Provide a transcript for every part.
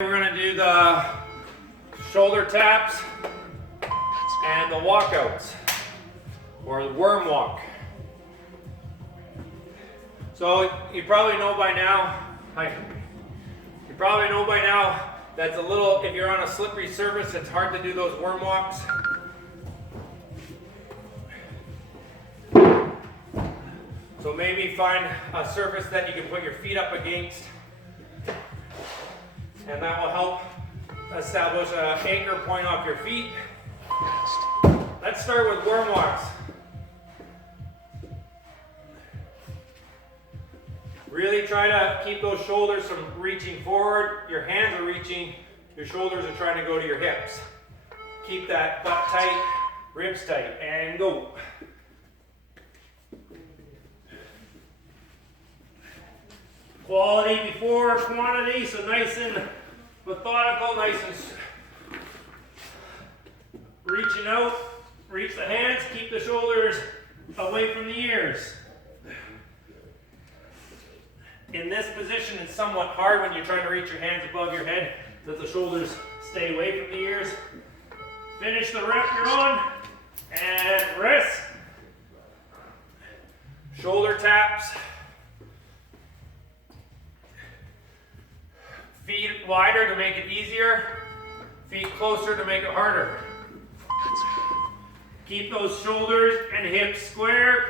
We're going to do the shoulder taps and the walkouts, or the worm walk. So you probably know by now, that's a little, if you're on a slippery surface, it's hard to do those worm walks. So maybe find a surface that you can put your feet up against, and that will help establish an anchor point off your feet. Let's start with worm walks. Really try to keep those shoulders from reaching forward. Your hands are reaching, your shoulders are trying to go to your hips. Keep that butt tight, ribs tight, and go. Quality before quantity, so nice and methodical, nice and reaching out, reach the hands, keep the shoulders away from the ears. In this position, it's somewhat hard when you're trying to reach your hands above your head, that the shoulders stay away from the ears. Finish the rep you're on, and rest. Shoulder taps. Feet wider to make it easier, feet closer to make it harder. Keep those shoulders and hips square.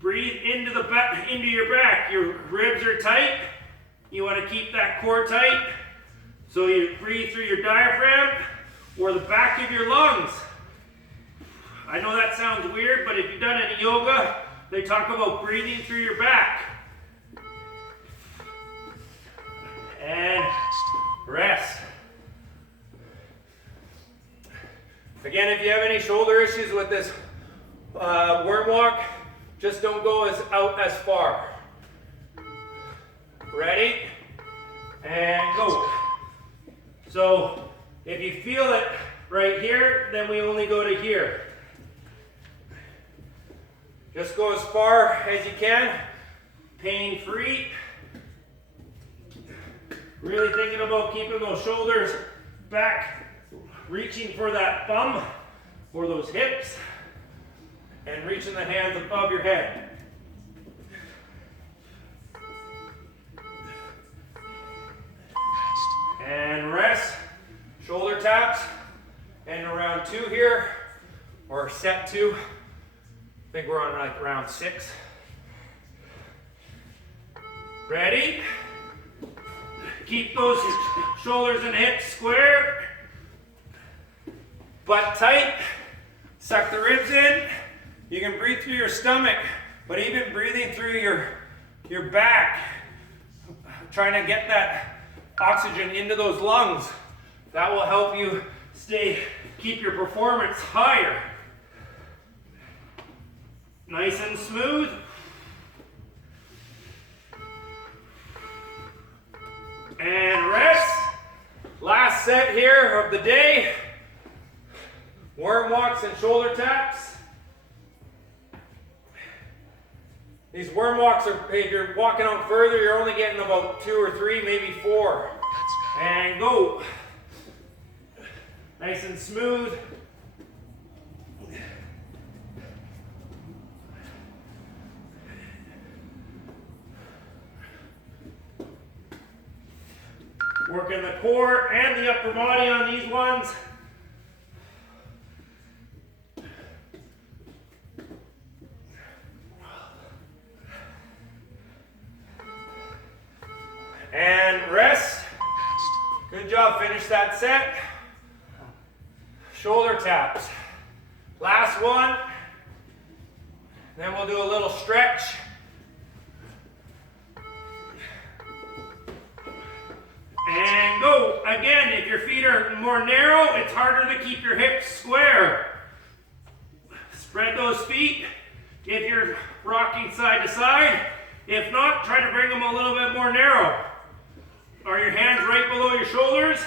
Breathe into the back, into your back. Your ribs are tight. You want to keep that core tight. So you breathe through your diaphragm or the back of your lungs. I know that sounds weird, but if you've done any yoga, they talk about breathing through your back. And rest. Again, if you have any shoulder issues with this worm walk, just don't go out as far. Ready? And go. So if you feel it right here, then we only go to here. Just go as far as you can, pain-free. Really thinking about keeping those shoulders back, reaching for that thumb or those hips, and reaching the hands above your head. And rest, shoulder taps, and around 2 here, or set 2. I think we're on like round 6. Ready? Keep those shoulders and hips square. Butt tight. Suck the ribs in. You can breathe through your stomach, but even breathing through your back, trying to get that oxygen into those lungs, that will help you keep your performance higher. Nice and smooth. And rest. Last set here of the day. Worm walks and shoulder taps. These worm walks are, if you're walking out further, you're only getting about 2 or 3, maybe 4. And go. Nice and smooth. Working the core and the upper body on these ones. And rest. Good job, finish that set. Shoulder taps. Last one. Then we'll do a little stretch. And go. Again, if your feet are more narrow, it's harder to keep your hips square. Spread those feet if you're rocking side to side. If not, try to bring them a little bit more narrow. Are your hands right below your shoulders?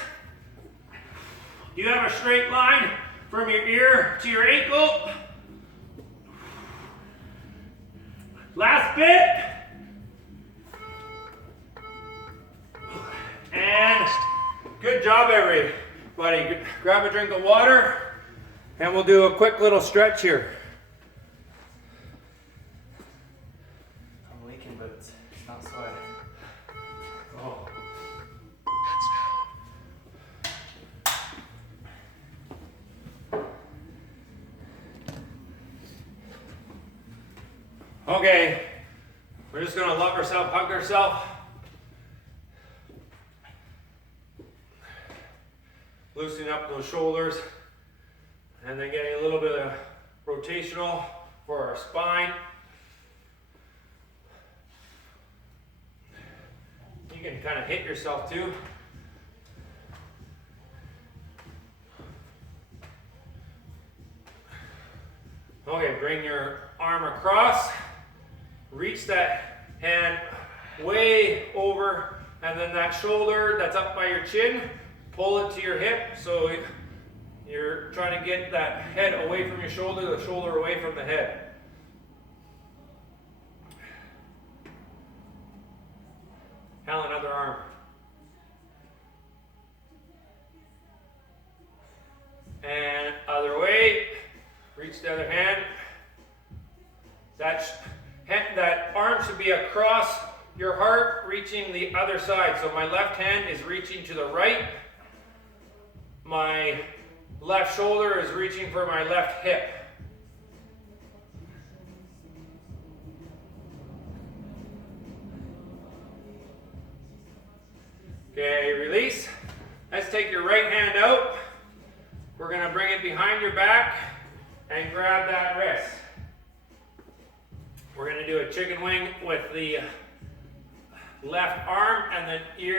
Do you have a straight line from your ear to your ankle? Last bit. Good job, everybody. Grab a drink of water, and we'll do a quick little stretch here. I'm leaking, but it's not sweating. Oh. Okay, we're just gonna love ourselves, hug ourselves. Loosening up those shoulders, and then getting a little bit of rotational for our spine. You can kind of hit yourself too. Okay, bring your arm across, reach that hand way over, and then that shoulder that's up by your chin, pull it to your hip, so you're trying to get that head away from your shoulder, the shoulder away from the head. Hell, another arm. And other way, reach the other hand. That arm should be across your heart, reaching the other side. So my left hand is reaching to the right. My left shoulder is reaching for my left hip. Okay, release. Let's take your right hand out. We're going to bring it behind your back and grab that wrist. We're going to do a chicken wing with the left arm and then ear.